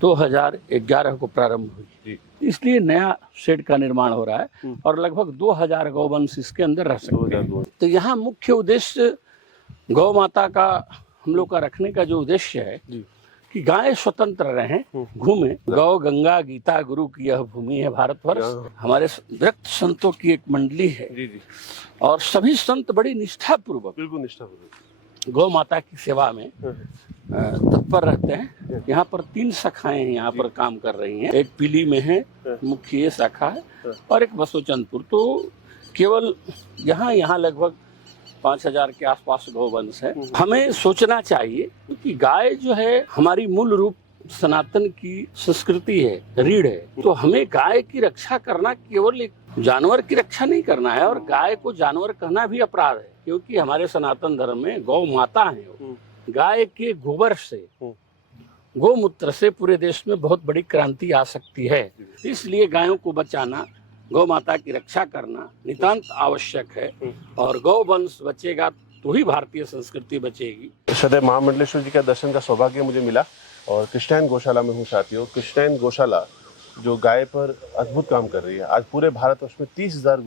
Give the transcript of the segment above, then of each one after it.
2011 को प्रारंभ हुई, इसलिए नया शेड का निर्माण हो रहा है और लगभग 2000 गौवंश इसके अंदर रह सकते हैं। तो यहाँ मुख्य उद्देश्य गौ माता का हम लोग का रखने का जो उद्देश्य है कि गाय स्वतंत्र रहें, घूमें। गौ गंगा गीता गुरु की यह भूमि है भारतवर्ष। हमारे विरक्त संतों की एक मंडली है और सभी संत बड़ी निष्ठापूर्वक, बिल्कुल निष्ठापूर्वक गौ माता की सेवा में तत्पर रहते हैं। यहाँ पर 3 शाखाएं यहाँ पर काम कर रही हैं। एक पीली में है, मुख्य ये शाखा है, और एक बसोचंदपुर। तो केवल यहाँ लगभग 5000 के आसपास गौवंश है। हमें सोचना चाहिए कि गाय जो है हमारी मूल रूप सनातन की संस्कृति है, रीढ़ है। तो हमें गाय की रक्षा करना केवल एक जानवर की रक्षा नहीं करना है, और गाय को जानवर कहना भी अपराध है, क्योंकि हमारे सनातन धर्म में गौ माता है। गाय के गोबर से, गोमूत्र से पूरे देश में बहुत बड़ी क्रांति आ सकती है। इसलिए गायों को बचाना, गौ माता की रक्षा करना नितांत आवश्यक है, और गौ वंश बचेगा तो ही भारतीय संस्कृति बचेगी। सदैव महामंडलेश्वर जी का दर्शन का सौभाग्य मुझे मिला, और कृष्णायन गौशाला में हूँ साथियों। कृष्णायन गौशाला जो गाय पर अद्भुत काम कर रही है। आज पूरे भारतवर्ष में 30,000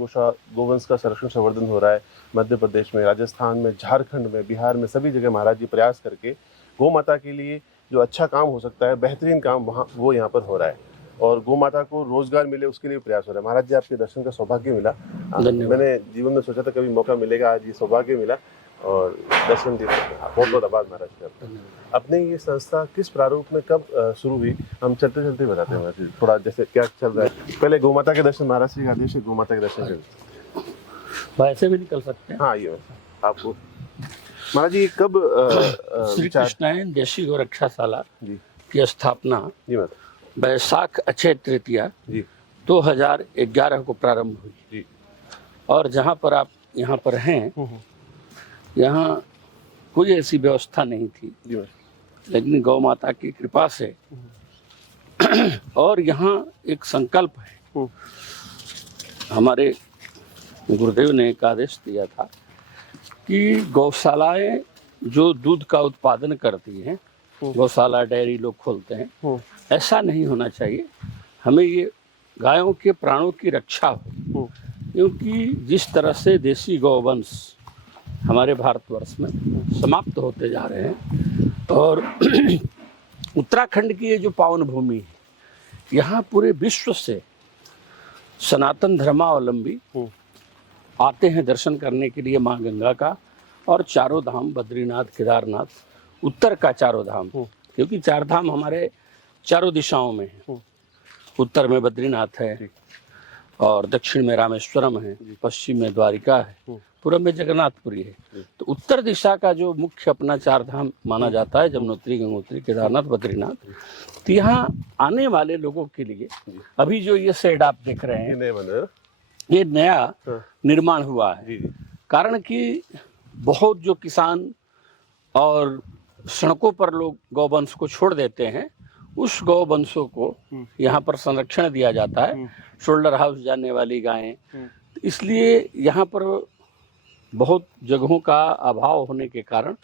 गोवंश का संरक्षण संवर्धन हो रहा है। मध्य प्रदेश में, राजस्थान में, झारखंड में, बिहार में, सभी जगह महाराज जी प्रयास करके गौ माता के लिए जो अच्छा काम हो सकता है, बेहतरीन काम वहाँ वो यहाँ पर हो रहा है, और गौ माता को रोजगार मिले उसके लिए प्रयास हो रहा है। महाराज जी, आपके दर्शन का सौभाग्य मिला। मैंने जीवन में सोचा था कभी मौका मिलेगा, आज ये सौभाग्य मिला और दर्शन दिए। बहुत बहुत आभार महाराज जी। अपने ये संस्था किस प्रारूप में कब शुरू हुई, हम चलते चलते बताते हैं थोड़ा, जैसे क्या चल रहा है। पहले गौ माता के दर्शन, महाराज जी का आदेश है गौ माता के दर्शन वैसे भी निकल सकते हैं। हाँ, ये आपको महाराज जी कब श्री कृष्णायन देशी गौ रक्षाशाला की स्थापना वैशाख अक्षय तृतीया 2011 को प्रारंभ हुई, और जहाँ पर आप यहाँ पर हैं, यहाँ कोई ऐसी व्यवस्था नहीं थी, लेकिन गौ माता की कृपा से और यहाँ एक संकल्प है। हमारे गुरुदेव ने एक आदेश दिया था कि गौशालाएं जो दूध का उत्पादन करती हैं, गौशाला डेयरी लोग खोलते हैं, ऐसा नहीं होना चाहिए। हमें ये गायों के प्राणों की रक्षा हो, क्योंकि जिस तरह से देशी गौवंश हमारे भारतवर्ष में समाप्त होते जा रहे हैं, और उत्तराखंड की ये जो पावन भूमि है, यहाँ पूरे विश्व से सनातन धर्मावलंबी आते हैं दर्शन करने के लिए माँ गंगा का, और चारों धाम बद्रीनाथ, केदारनाथ, उत्तर का चारों धाम, क्योंकि 4 धाम हमारे चारों दिशाओं में है। उत्तर में बद्रीनाथ है, और दक्षिण में रामेश्वरम है, पश्चिम में द्वारिका है, पूर्व में जगन्नाथपुरी है। तो उत्तर दिशा का जो मुख्य अपना 4 धाम माना जाता है, यमुनोत्री, गंगोत्री, केदारनाथ, बद्रीनाथ। तो यहाँ आने वाले लोगों के लिए अभी जो ये शेड आप देख रहे हैं, ये नया निर्माण हुआ है। कारण कि बहुत जो किसान और सड़कों पर लोग गौवंश को छोड़ देते हैं, उस गौवंशों को यहाँ पर संरक्षण दिया जाता है। शोल्डर हाउस जाने वाली गायें, इसलिए यहाँ पर बहुत जगहों का अभाव होने के कारण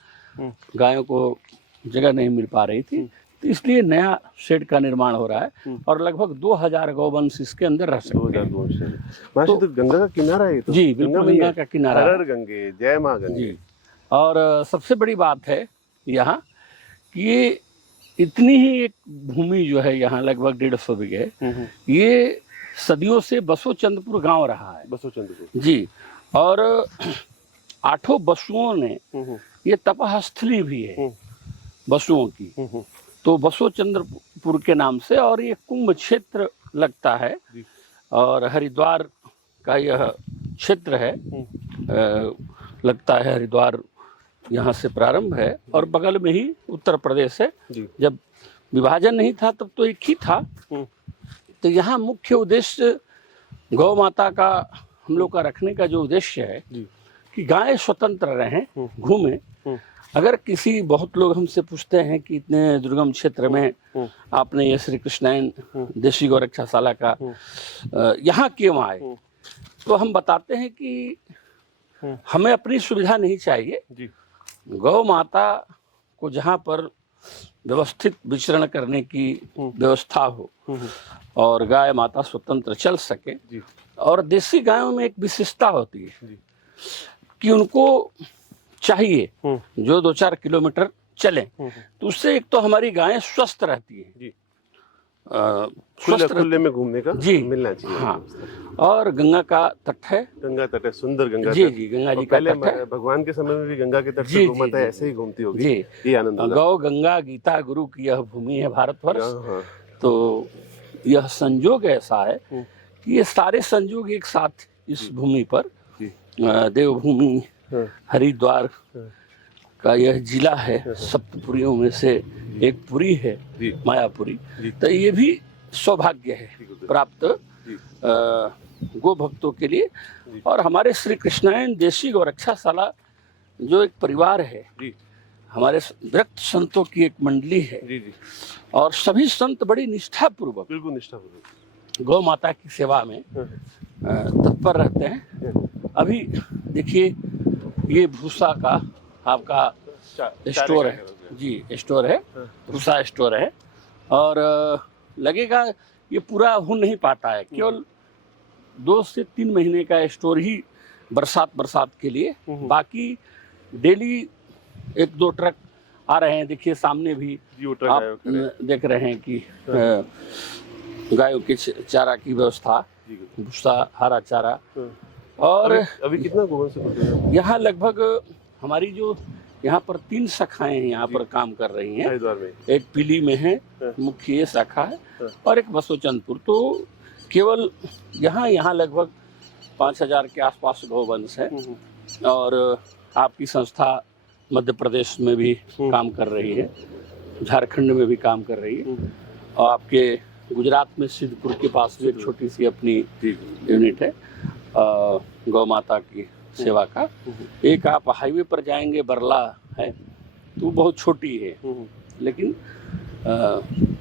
गायों को जगह नहीं मिल पा रही थी, तो इसलिए नया शेड का निर्माण हो रहा है, और लगभग 2000 गौवंश इसके अंदर रह सकते हैं। तो गंगा का किनारा है तो? जी बिल्कुल, गंगा का किनारा है। गंगे, जय माँ गंगे। और सबसे बड़ी बात है यहाँ कि ये इतनी ही एक भूमि जो है यहाँ लगभग 150 बीघे, ये सदियों से बसोचंदपुर गांव रहा है। बसोचंदपुर जी, और 8 बसुओं ने, ये तपस्थली भी है बसुओं की, तो बसोचंद्रपुर के नाम से, और ये कुंभ क्षेत्र लगता है, और हरिद्वार का यह क्षेत्र है, लगता है हरिद्वार यहाँ से प्रारंभ है, और बगल में ही उत्तर प्रदेश है। जब विभाजन नहीं था तब तो एक ही था। तो यहाँ मुख्य उद्देश्य गौ माता का हम लोग का रखने का जो उद्देश्य है कि गाय स्वतंत्र रहें, घूमें। अगर किसी, बहुत लोग हमसे पूछते हैं कि इतने दुर्गम क्षेत्र में आपने ये श्री कृष्णायन देशी गौ रक्षाशाला का यहाँ क्यों आए, तो हम बताते हैं कि हमें अपनी सुविधा नहीं चाहिए। गौ माता को जहाँ पर व्यवस्थित विचरण करने की व्यवस्था हो और गाय माता स्वतंत्र चल सके। और देसी गायों में एक विशेषता होती है कि उनको चाहिए जो 2-4 किलोमीटर चलें, तो उससे एक तो हमारी गायें स्वस्थ रहती है, खुले में घूमने का जी मिलना चाहिए। हाँ, और गंगा का तट है, गंगा तट है, सुंदर गंगा जी तट। जी गंगा जी का तट है। भगवान के समय में भी गंगा के तट जी, पे माता ऐसे ही घूमती होगी जी। ये आनंद होगा। गौ गंगा गीता गुरु की यह भूमि है भारतवर्ष। हाँ। तो यह संजोग ऐसा है कि ये सारे संजोग एक साथ इस भूमि पर, देवभूमि हरिद्वार का यह जिला है, सप्तपुरियों में से एक पुरी है मायापुरी। तो ये भी सौभाग्य है प्राप्त गो भक्तों के लिए। और हमारे श्री कृष्णायन देशी गौरक्षाशाला जो एक परिवार है, हमारे विरक्त संतों की एक मंडली है, और सभी संत बड़ी निष्ठापूर्वक, बिल्कुल निष्ठापूर्वक गौ माता की सेवा में तत्पर रहते हैं। अभी देखिए ये भूसा का आपका स्टोर है, जी स्टोर है, भूसा स्टोर है, और लगेगा ये पूरा हो नहीं पाता है, केवल 2 से 3 महीने का स्टोर ही बरसात के लिए, बाकी डेली 1-2 ट्रक आ रहे हैं। देखिए सामने भी आप देख रहे हैं कि गायों के चारा की व्यवस्था, भूसा, हरा चारा। और अभी कितना गोवंश है यहाँ? लगभग हमारी जो यहाँ पर 3 शाखाएं यहाँ पर काम कर रही हैं। एक पीली में है, मुख्य ये शाखा है, और एक बसोचंदपुर। तो केवल यहाँ लगभग 5000 के आसपास गौवंश है। और आपकी संस्था मध्य प्रदेश में भी काम कर रही है, झारखंड में भी काम कर रही है, और आपके गुजरात में सिद्धपुर के पास भी एक छोटी सी अपनी यूनिट है गौ माता की सेवा का। एक आप हाईवे पर जाएंगे, बरला है, तो बहुत छोटी है, लेकिन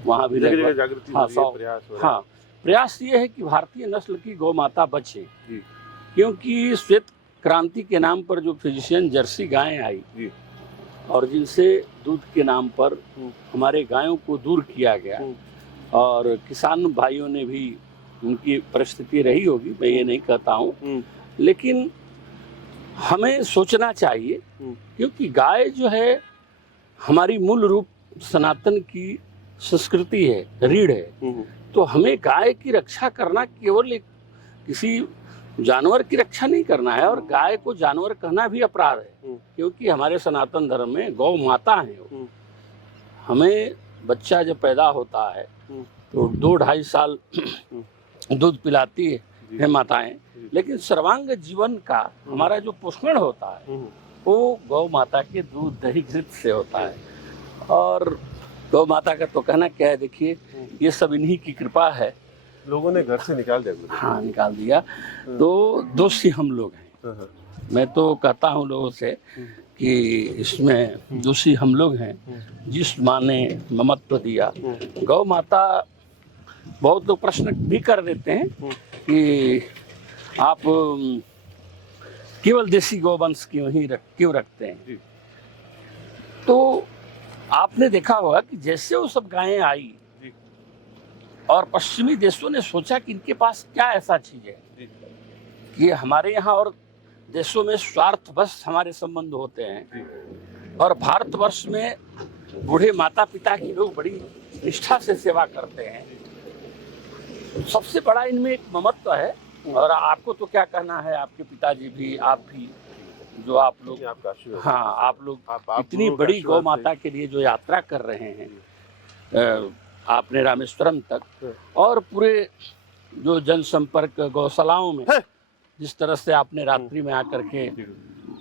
वहाँ भी जागृति हाँ प्रयास ये है कि भारतीय नस्ल की गौ माता बचे, क्योंकि श्वेत क्रांति के नाम पर जो फिजिशियन जर्सी गायें आई और जिनसे दूध के नाम पर हमारे गायों को दूर किया गया, और किसान भाइयों ने भी, उनकी परिस्थिति रही होगी, मैं ये नहीं कहता हूँ, लेकिन हमें सोचना चाहिए, क्योंकि गाय जो है हमारी मूल रूप सनातन की संस्कृति है, रीढ़ है। तो हमें गाय की रक्षा करना केवल एक किसी जानवर की रक्षा नहीं करना है, और गाय को जानवर कहना भी अपराध है, क्योंकि हमारे सनातन धर्म में गौ माता है। हमें बच्चा जब पैदा होता है तो 2-2.5 साल दूध पिलाती है माताएं, लेकिन सर्वांग जीवन का हमारा जो पोषण होता है वो गौ माता के दूध दही घृत से होता है। और गौ माता का तो कहना क्या है, देखिए ये सब इन्हीं की कृपा है। लोगों ने घर से निकाल दिया। हाँ, निकाल दिया, तो दोषी हम लोग हैं। मैं तो कहता हूँ लोगों से कि इसमें दोषी हम लोग हैं, जिस माँ ने ममत्व दिया। गौ माता, बहुत लोग प्रश्न भी कर देते हैं कि आप केवल देसी गौवंश क्यों रखते हैं। तो आपने देखा होगा कि जैसे वो सब गायें आई और पश्चिमी देशों ने सोचा कि इनके पास क्या ऐसा चीज है कि हमारे यहाँ और देशों में स्वार्थवश हमारे संबंध होते हैं, और भारतवर्ष में बूढ़े माता पिता की लोग बड़ी निष्ठा से सेवा करते हैं। सबसे बड़ा इनमें एक ममत्व है। और आपको तो क्या कहना है, आपके पिताजी भी, आप भी, जो आप लोग, हाँ आप लोग इतनी बड़ी गौ माता के लिए जो यात्रा कर रहे हैं, आपने रामेश्वरम तक, और पूरे जो जनसंपर्क गौशालाओं में जिस तरह से आपने रात्रि में आकर के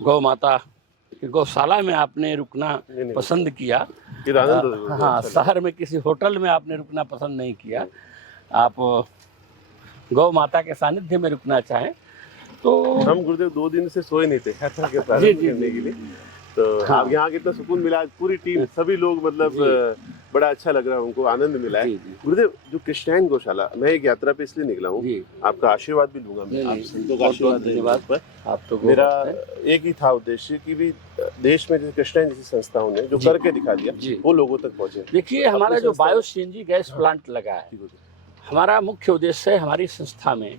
गौ माता की गौशाला में आपने रुकना पसंद किया, हाँ शहर में किसी होटल में आपने रुकना पसंद नहीं किया, आप गौ माता के सानिध्य में रुकना चाहें, तो हम गुरुदेव 2 दिन से सोए नहीं थे यात्रा के प्रारंभ करने के लिए। तो हाँ। अब यहाँ कितना सुकून मिला, पूरी टीम, सभी लोग मतलब बड़ा अच्छा लग रहा है, उनको आनंद मिला है। गुरुदेव, जो कृष्णायन गौशाला, मैं एक यात्रा पे इसलिए निकला हूँ, आपका आशीर्वाद भी लूंगा मैं, आप संतों का आशीर्वाद धन्यवाद पर। आप तो मेरा एक ही था उद्देश्य कि भी देश में जैसे कृष्णायन जैसी संस्थाओं ने जो करके दिखा दिया वो लोगों तक पहुंचे। देखिए, हमारा जो बायो सीएनजी गैस प्लांट लगा है, हमारा मुख्य उद्देश्य है, हमारी संस्था में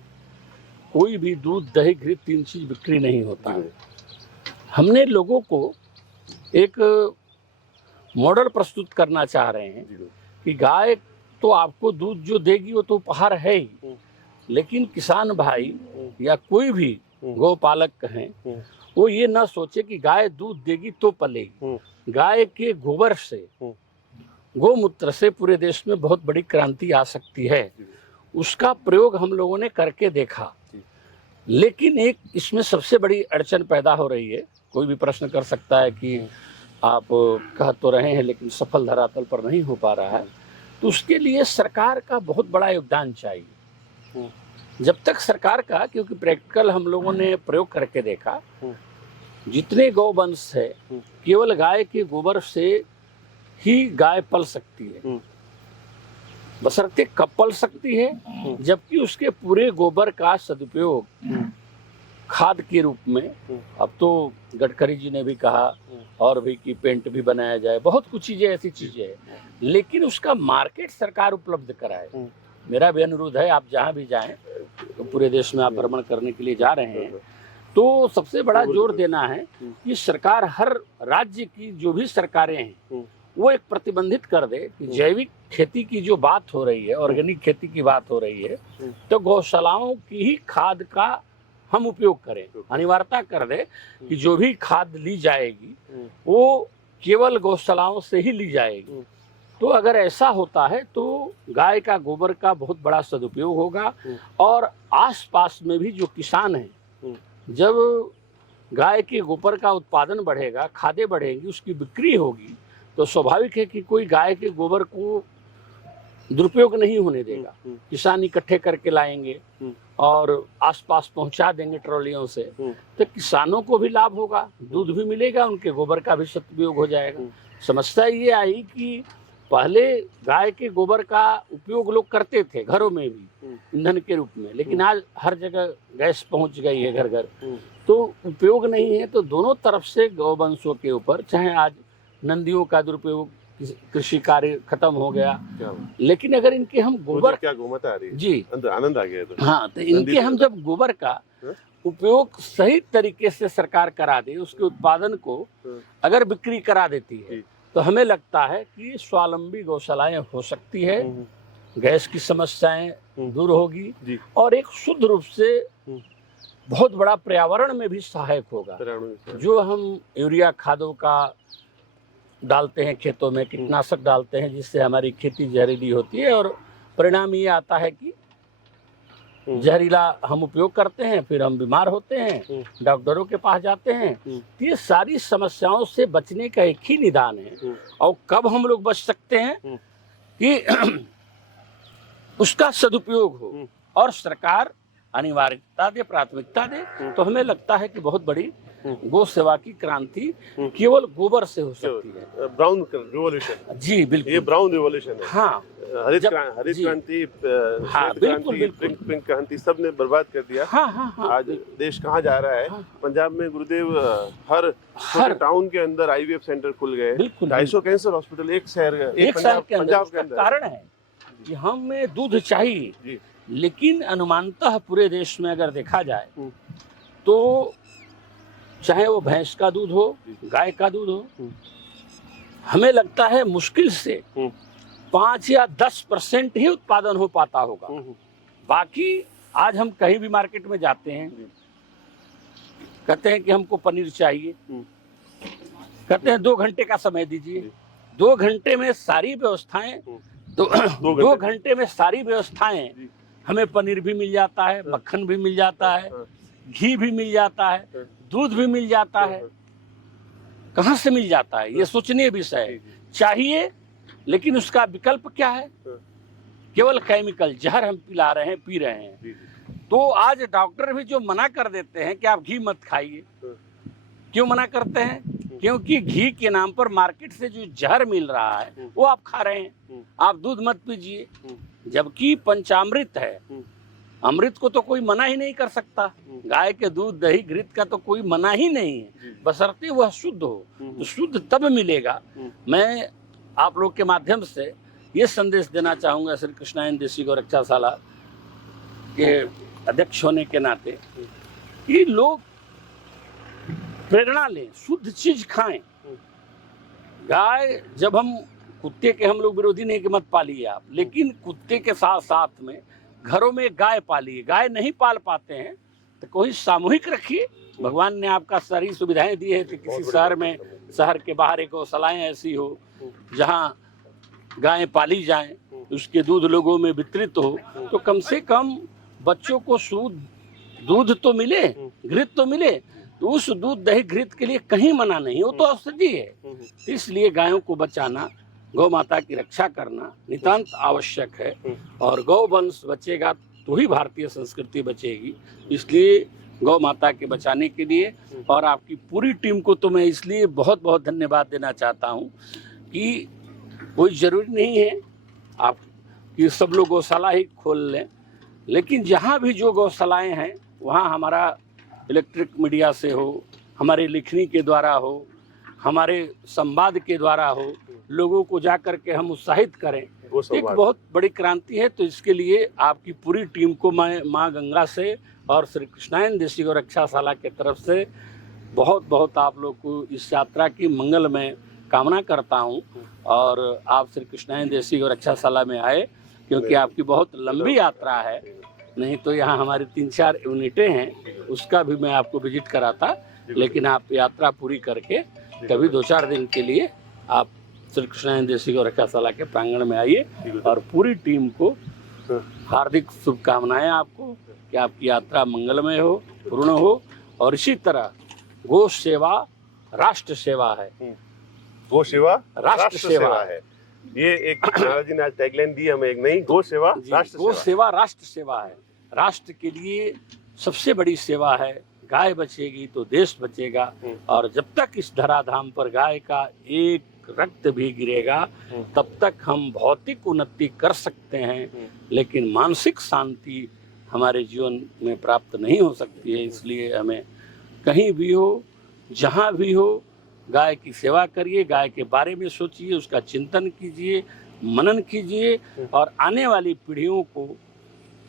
कोई भी दूध, दही, घी, 3 चीज बिक्री नहीं होता है। हमने लोगों को एक मॉडल प्रस्तुत करना चाह रहे हैं कि गाय तो आपको दूध जो देगी वो तो उपहार है ही, लेकिन किसान भाई या कोई भी गौपालक कहें, वो ये ना सोचे कि गाय दूध देगी तो पलेगी। गाय के गोबर से, गोमूत्र से पूरे देश में बहुत बड़ी क्रांति आ सकती है। उसका प्रयोग हम लोगों ने करके देखा, लेकिन एक इसमें सबसे बड़ी अड़चन पैदा हो रही है। कोई भी प्रश्न कर सकता है कि आप कह तो रहे हैं लेकिन सफल धरातल पर नहीं हो पा रहा है, तो उसके लिए सरकार का बहुत बड़ा योगदान चाहिए। जब तक सरकार का, क्योंकि प्रैक्टिकल हम लोगों ने प्रयोग करके देखा, जितने गौवंश है केवल गाय के गोबर से ही गाय पल सकती है, बशर्ते कब पल सकती है, जबकि उसके पूरे गोबर का सदुपयोग खाद के रूप में, अब तो गडकरी जी ने भी कहा और भी कि पेंट भी बनाया जाए, बहुत कुछ चीजें ऐसी चीजें हैं, लेकिन उसका मार्केट सरकार उपलब्ध कराए। मेरा भी अनुरोध है, आप जहाँ भी जाएं, तो पूरे देश में आप भ्रमण करने के लिए जा रहे हैं, तो सबसे बड़ा जोर देना है कि सरकार, हर राज्य की जो भी सरकारें हैं, वो एक प्रतिबंधित कर दे कि जैविक खेती की जो बात हो रही है, ऑर्गेनिक खेती की बात हो रही है, तो गौशालाओं की ही खाद का हम उपयोग करें। अनिवार्यता कर दे कि जो भी खाद ली जाएगी वो केवल गौशालाओं से ही ली जाएगी। तो अगर ऐसा होता है तो गाय का गोबर का बहुत बड़ा सदुपयोग होगा, और आसपास में भी जो किसान हैं, जब गाय के गोबर का उत्पादन बढ़ेगा, खादें बढ़ेंगी, उसकी बिक्री होगी, तो स्वाभाविक है कि कोई गाय के गोबर को दुरुपयोग नहीं होने देगा। किसान इकट्ठे करके लाएंगे और आसपास पहुंचा देंगे ट्रॉलियों से, तो किसानों को भी लाभ होगा, दूध भी मिलेगा, उनके गोबर का भी सदुपयोग हो जाएगा। समस्या ये आई कि पहले गाय के गोबर का उपयोग लोग करते थे घरों में भी ईंधन के रूप में, लेकिन आज हर जगह गैस पहुंच गई है घर घर, तो उपयोग नहीं है। तो दोनों तरफ से गौवंशों के ऊपर, चाहे आज नंदियों का दुरुपयोग, कृषि कार्य खत्म हो गया, लेकिन अगर इनके हम गोबर, क्या गोमाता आ रही है जी, आनंद आ गया तो। हाँ, तो इनके हम जब गोबर का उपयोग सही तरीके से सरकार करा दे, उसके उत्पादन को अगर बिक्री करा देती है, तो हमें लगता है कि स्वावलंबी गौशालाएं हो सकती है, गैस की समस्याएं दूर होगी, और एक शुद्ध रूप से बहुत बड़ा पर्यावरण में भी सहायक होगा। जो हम यूरिया खादों का डालते हैं खेतों में, कीटनाशक डालते हैं, जिससे हमारी खेती जहरीली होती है, और परिणाम ये आता है कि जहरीला हम उपयोग करते हैं, फिर हम बीमार होते हैं, डॉक्टरों के पास जाते हैं। ये सारी समस्याओं से बचने का एक ही निदान है, और कब हम लोग बच सकते हैं कि उसका सदुपयोग हो और सरकार अनिवार्यता दे, प्राथमिकता दे, तो हमें लगता है कि बहुत बड़ी गौ सेवा की क्रांति केवल गोबर से हो सकती है। ब्राउन रिवॉल्यूशन, जी बिल्कुल, ये ब्राउन रिवॉल्यूशन है। हाँ, हरित क्रांति, हाँ, बिल्कुल, पिंक क्रांति, सब ने बर्बाद कर दिया। आज देश कहाँ जा रहा है? पंजाब में गुरुदेव हर टाउन के अंदर IVF सेंटर खुल गए, 250 कैंसर हॉस्पिटल एक शहर पंजाब के अंदर। कारण है कि हमें दूध चाहिए, लेकिन अनुमानतः पूरे देश में अगर देखा जाए तो चाहे वो भैंस का दूध हो, गाय का दूध हो, हमें लगता है मुश्किल से 5 या 10% ही उत्पादन हो पाता होगा। बाकी आज हम कहीं भी मार्केट में जाते हैं, कहते हैं कि हमको पनीर चाहिए, कहते हैं 2 घंटे का समय दीजिए। 2 घंटे में सारी व्यवस्थाएं, तो 2 घंटे में सारी व्यवस्थाएं, हमें पनीर भी मिल जाता है, मक्खन भी मिल जाता है, घी भी मिल जाता है, दूध भी मिल जाता है। कहाँ से मिल जाता है, ये सोचनीय विषय है। चाहिए, लेकिन उसका विकल्प क्या है? केवल केमिकल जहर हम पिला रहे हैं, पी रहे हैं। तो आज डॉक्टर भी जो मना कर देते हैं कि आप घी मत खाइए, क्यों मना करते हैं? क्योंकि घी के नाम पर मार्केट से जो जहर मिल रहा है वो आप खा रहे हैं। आप दूध मत पीजिए, जबकि पंचामृत है। अमृत को तो कोई मना ही नहीं कर सकता। गाय के दूध दही घृत का तो कोई मना ही नहीं है, बशर्ते वह शुद्ध हो। तो शुद्ध तब मिलेगा। मैं आप लोग के माध्यम से ये संदेश देना चाहूँगा श्री कृष्णायन देशी गौरक्षाशाला के अध्यक्ष होने के नाते कि लोग प्रेरणा लें, शुद्ध चीज खाएं। गाय जब हम कुत्ते के हम लोग विरोधी नहीं कि मत पालिए आप, लेकिन कुत्ते के साथ साथ में घरों में गाय पालिए। गाय नहीं पाल पाते हैं तो कोई सामूहिक रखिए। भगवान ने आपका सारी सुविधाएं दी है कि किसी शहर में, शहर के बाहर एक गौशालाएं ऐसी हो जहां गायें पाली जाएं, उसके दूध लोगों में वितरित हो, तो कम से कम बच्चों को शुद्ध दूध तो मिले, घृत तो मिले। तो उस दूध दही घृत के लिए कहीं मना नहीं, वो तो औषधि है। इसलिए गायों को बचाना, गौ माता की रक्षा करना नितांत आवश्यक है। और गौ वंश बचेगा तो ही भारतीय संस्कृति बचेगी। इसलिए गौ माता के बचाने के लिए और आपकी पूरी टीम को तो मैं इसलिए बहुत बहुत धन्यवाद देना चाहता हूँ कि कोई ज़रूरी नहीं है आप कि सब लोग गौशाला ही खोल लें, लेकिन जहाँ भी जो गौशालाएँ हैं वहाँ हमारा इलेक्ट्रिक मीडिया से हो, हमारे लिखनी के द्वारा हो, हमारे संवाद के द्वारा हो, लोगों को जा कर के हम उत्साहित करें। एक बहुत बड़ी क्रांति है। तो इसके लिए आपकी पूरी टीम को मैं माँ गंगा से और श्री कृष्णायन देशी गौरक्षाशाला के तरफ से बहुत बहुत आप लोग को इस यात्रा की मंगलमय कामना करता हूँ। और आप श्री कृष्णायन देशी गौरक्षाशाला में आए, क्योंकि आपकी बहुत लंबी यात्रा है। नहीं तो यहाँ हमारी 3-4 यूनिटें हैं, उसका भी मैं आपको विजिट कराता, लेकिन आप यात्रा पूरी करके कभी 2-4 दिन के लिए आप श्री कृष्णायन देशी गौरक्षाशाला के प्रांगण में आइए। और पूरी टीम को हार्दिक शुभकामनाएं आपको कि आपकी यात्रा मंगलमय हो, पूर्ण हो। और इसी तरह गौ सेवा राष्ट्र सेवा है। गौ सेवा राष्ट्र सेवा है। ये एक महाराज जी ने आज टैगलाइन दी हमें, एक नई गौ सेवा राष्ट्र गौ सेवा राष्ट्र सेवा है। राष्ट्र के लिए सबसे बड़ी सेवा है। गाय बचेगी तो देश बचेगा। और जब तक इस धराधाम पर गाय का एक रक्त भी गिरेगा तब तक हम भौतिक उन्नति कर सकते हैं, लेकिन मानसिक शांति हमारे जीवन में प्राप्त नहीं हो सकती है। इसलिए हमें कहीं भी हो, जहाँ भी हो, गाय की सेवा करिए, गाय के बारे में सोचिए, उसका चिंतन कीजिए, मनन कीजिए। और आने वाली पीढ़ियों को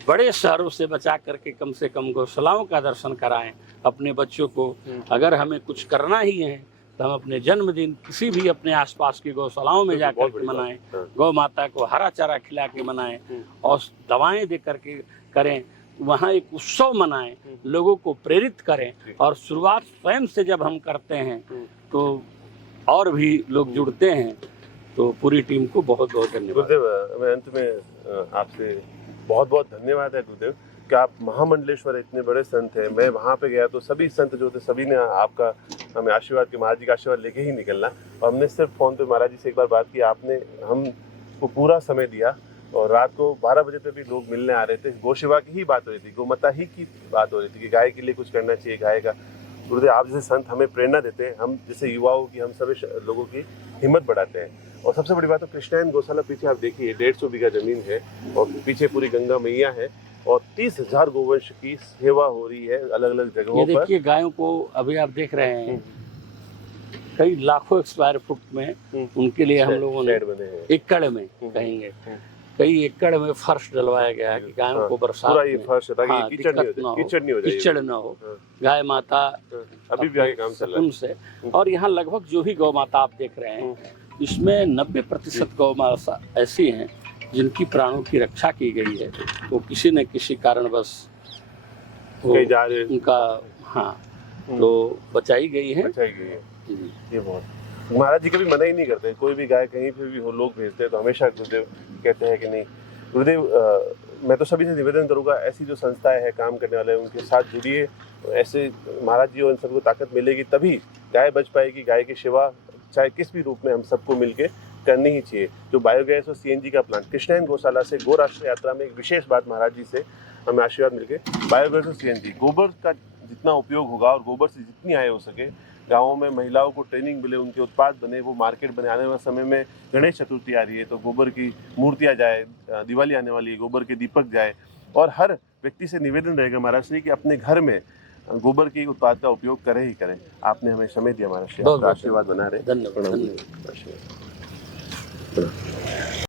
बड़े शहरों से बचा करके कम से कम गौशालाओं का दर्शन कराएं अपने बच्चों को। अगर हमें कुछ करना ही है तो हम अपने जन्मदिन किसी भी अपने आसपास की गौशालाओं में जाकर के मनाएं, गौ माता को हरा चारा खिला के मनाएं और दवाएं दे करके करें। वहाँ एक उत्सव मनाएं, लोगों को प्रेरित करें। और शुरुआत स्वयं से जब हम करते हैं तो और भी लोग जुड़ते हैं। तो पूरी टीम को बहुत बहुत धन्यवाद। गुरुदेव, मैं अंत में आपसे बहुत बहुत धन्यवाद है गुरुदेव कि आप महामंडलेश्वर इतने बड़े संत हैं। मैं वहाँ पे गया तो सभी संत जो थे सभी ने आपका हमें आशीर्वाद के महाराज जी का आशीर्वाद लेके ही निकलना। और हमने सिर्फ फ़ोन पे महाराज जी से एक बार बात की, आपने हमको पूरा समय दिया। और रात को 12 बजे पे भी लोग मिलने आ रहे थे। गौ सेवा की ही बात हो रही थी, गोमाता ही की बात हो रही थी कि गाय के लिए कुछ करना चाहिए, गाय का। गुरुदेव, आप जैसे संत हमें प्रेरणा देते हैं, हम जैसे युवाओं की, हम सभी लोगों की हिम्मत बढ़ाते हैं। और सबसे बड़ी बात है कृष्णायन गौशाला, पीछे आप देखिए 150 बीघा जमीन है और पीछे पूरी गंगा मैया है और 30,000 गोवंश की सेवा हो रही है अलग अलग जगहों पर। देखिए गायों को अभी आप देख रहे हैं कई लाखों स्क्वायर फुट में उनके लिए हम लोगों ने एकड़ में कहेंगे कई एकड़ में फर्श डलवाया गया है कि गायों को बरसात पूरा ये फर्श है ताकि कीचड़ न हो, गाय माता अभी भी आगे काम चल रहा है उनसे। और यहाँ लगभग जो भी गौ माता आप देख रहे हैं इसमें 90% गौ माता ऐसी हैं जिनकी प्राणों की रक्षा की गई है। वो किसी न किसी कारणवश उनका तो बचाई गई है। ये बहुत महाराज जी कभी मना ही नहीं करते, कोई भी गाय कहीं पे भी हो लोग भेजते हैं तो हमेशा गुरुदेव कहते हैं कि नहीं। गुरुदेव, मैं तो सभी से निवेदन करूंगा, ऐसी जो संस्थाएं हैं काम करने वाले उनके साथ जुड़िए। ऐसे महाराज जी और इन सबको ताकत मिलेगी तभी गाय बच पाएगी। गाय की सेवा चाहे किस भी रूप में हम सबको मिलके करनी ही चाहिए। जो बायोगैस और सीएनजी का प्लांट कृष्णायन गौशाला से गो राष्ट्र यात्रा में एक विशेष बात महाराज जी से हमें आशीर्वाद मिलके, बायोगैस और सीएनजी गोबर का जितना उपयोग होगा और गोबर से जितनी आय हो सके गाँवों में महिलाओं को ट्रेनिंग मिले, उनके उत्पाद बने, वो मार्केट बने। आने वाले समय में गणेश चतुर्थी आ रही है तो गोबर की मूर्तियाँ जाए, दिवाली आने वाली है गोबर के दीपक जाए। और हर व्यक्ति से निवेदन रहेगा महाराज श्री कि अपने घर में गोबर के उत्पाद का उपयोग करें ही करें। आपने हमें समय दिया महाराज श्री, आपका आशीर्वाद बना रहे। धन्यवाद।